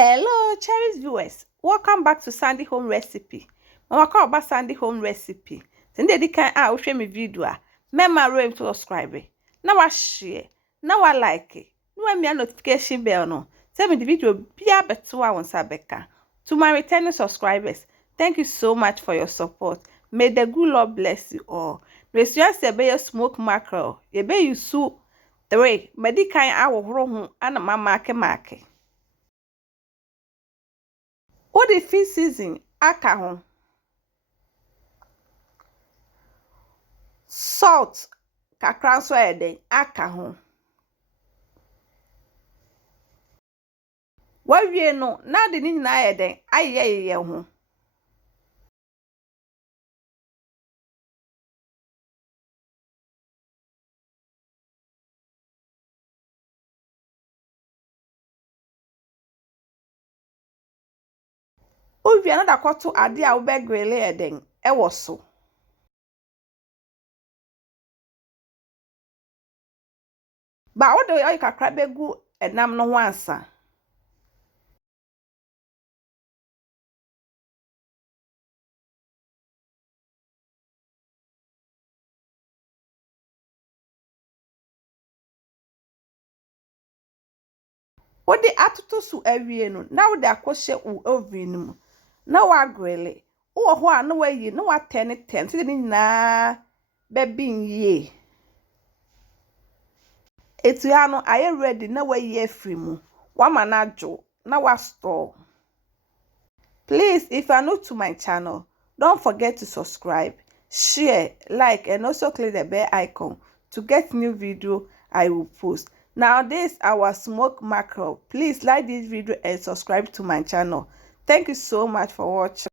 Hello, cherished viewers. Welcome back to Sandy Home Recipe. Mama call about Sandy Home Recipe. Send the kind we share my video. Remember to subscribe. Now I share. Now I like it. Now me a notification bell no. Send me the video be better on Sabeka. To my returning subscribers, thank you so much for your support. May the good Lord bless you all. Resua se be smoke mackerel. Ye be you su 3. Medikai awo horo ho ana mama make. What the fish season aka ho salt kakra so eden aka ho wawie no na de ni na eden ayeye ho owie na da kwato ade a wo be grele eden e wo so ba wo de oyi kakra begu enam no ho ansa wo de atoto su awie no na wo de akɔhye wo oven mu na wa grele wo ho a na wayi na wa ten se de nyina be bin yie etu ya no aye ready na wayi afiri mu wa manajo na wa store. Please, if you are new to my channel, don't forget to subscribe, share, like, and also click the bell icon to get new video I will post. Now this our smoked mackerel. Please like this video and subscribe to my channel. Thank you so much for watching.